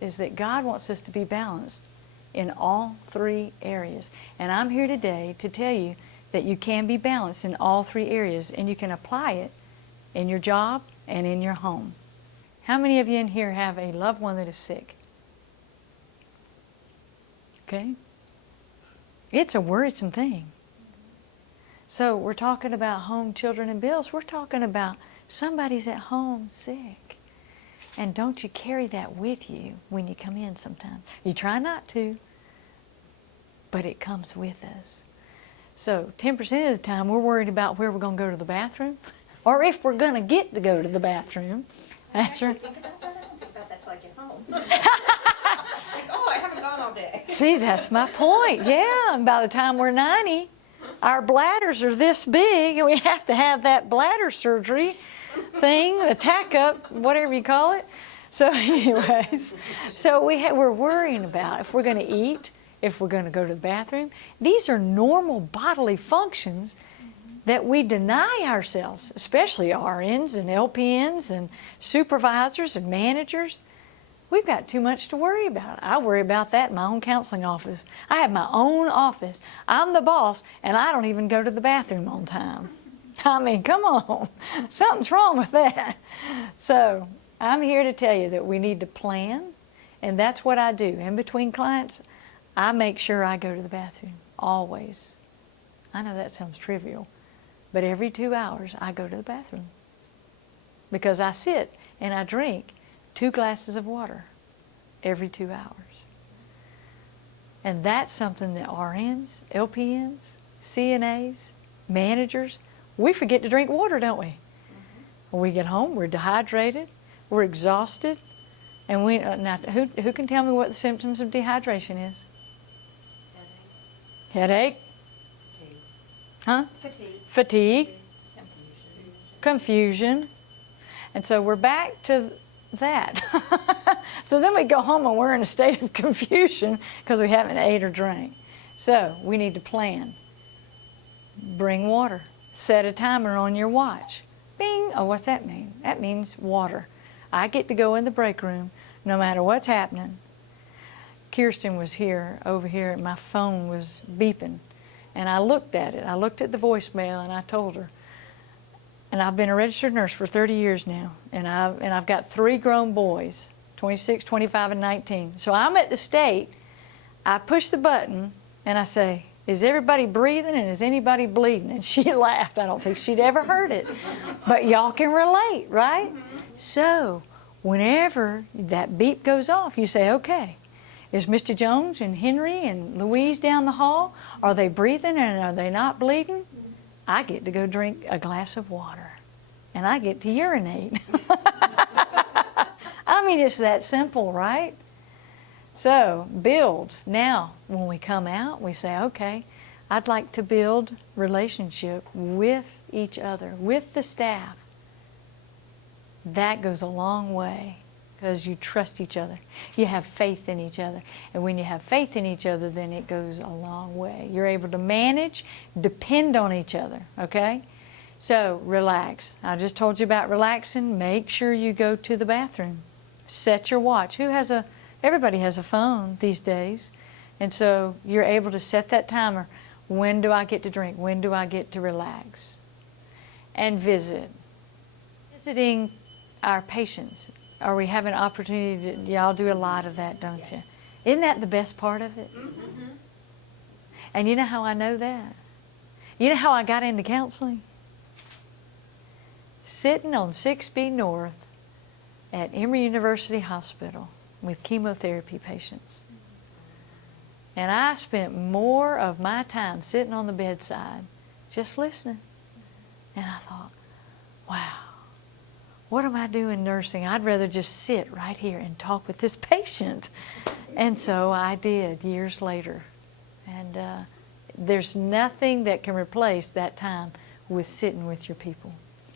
is that God wants us to be balanced in all three areas. And I'm here today to tell you that you can be balanced in all three areas, and you can apply it in your job and in your home. How many of you in here have a loved one that is sick? Okay? It's a worrisome thing. So we're talking about home, children, and bills. We're talking about somebody's at home sick. And don't you carry that with you when you come in sometimes. You try not to, but it comes with us. So 10% of the time we're worried about where we're going to go to the bathroom or if we're going to get to go to the bathroom. That's right. I don't think about that till I get home. Like, oh, I haven't gone all day. See, that's my point. Yeah, and by the time we're 90, our bladders are this big and we have to have that bladder surgery thing, the tack-up, whatever you call it. So anyways, so we're worrying about if we're going to eat, if we're going to go to the bathroom. These are normal bodily functions that we deny ourselves, especially RNs and LPNs and supervisors and managers. We've got too much to worry about. I worry about that in my own counseling office. I have my own office. I'm the boss, and I don't even go to the bathroom on time. I mean, come on. Something's wrong with that. So I'm here to tell you that we need to plan, and that's what I do. In between clients, I make sure I go to the bathroom, always. I know that sounds trivial, but every 2 hours I go to the bathroom because I sit and I drink 2 glasses of water every 2 hours. And that's something that RNs, LPNs, CNAs, managers, we forget to drink water, don't we? When we get home, we're dehydrated, we're exhausted, and now who can tell me what the symptoms of dehydration is? Headache? Fatigue. Huh? Fatigue. Fatigue. Confusion. And so we're back to that. So then we go home and we're in a state of confusion because we haven't ate or drank. So we need to plan. Bring water. Set a timer on your watch. Bing! Oh, what's that mean? That means water. I get to go in the break room no matter what's happening. Kirsten was over here, and my phone was beeping. And I looked at it. I looked at the voicemail and I told her. And I've been a registered nurse for 30 years now. And I've got 3 grown boys, 26, 25, and 19. So I'm at the state. I push the button and I say, is everybody breathing and is anybody bleeding? And she laughed. I don't think she'd ever heard it. But y'all can relate, right? So whenever that beep goes off, you say, okay, is Mr. Jones and Henry and Louise down the hall, are they breathing and are they not bleeding? I get to go drink a glass of water and I get to urinate. I mean, it's that simple, right? So build. Now, when we come out, we say, okay, I'd like to build relationship with each other, with the staff. That goes a long way because you trust each other. You have faith in each other. And when you have faith in each other, then it goes a long way. You're able to manage, depend on each other, okay? So relax. I just told you about relaxing. Make sure you go to the bathroom. Set your watch. Everybody has a phone these days. And so you're able to set that timer. When do I get to drink? When do I get to relax? And visit. Visiting our patients. Are we having an opportunity to, y'all do a lot of that, don't you? Isn't that the best part of it? Mm-hmm. And you know how I know that? You know how I got into counseling? Sitting on 6B North at Emory University Hospital with chemotherapy patients. And I spent more of my time sitting on the bedside just listening. And I thought, wow, what am I doing nursing? I'd rather just sit right here and talk with this patient. And so I did years later. And there's nothing that can replace that time with sitting with your people.